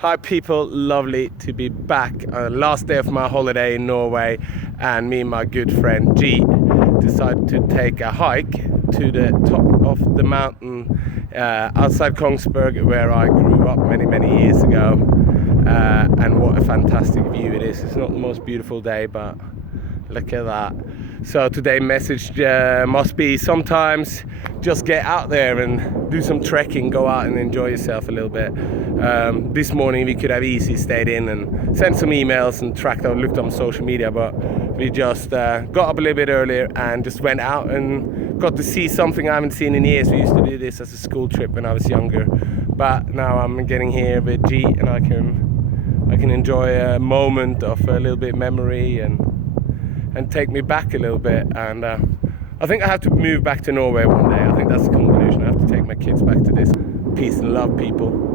Hi people, lovely to be back. Last day of my holiday in Norway, and me and my good friend Jeet decided to take a hike to the top of the mountain outside Kongsberg, where I grew up many years ago. And what a fantastic view it is. It's not the most beautiful day, but look at that. So today's message must be sometimes just get out there and do some trekking, go out and enjoy yourself a little bit. This morning we could have easily stayed in and sent some emails and looked on social media, but we just got up a little bit earlier and just went out and got to see something I haven't seen in years. We used to do this as a school trip when I was younger, but now I'm getting here with Jeet and I can enjoy a moment of a little bit memory and take me back a little bit. And I think I have to move back to Norway one day. I think that's the conclusion. I have to take my kids back to this. Peace and love, people.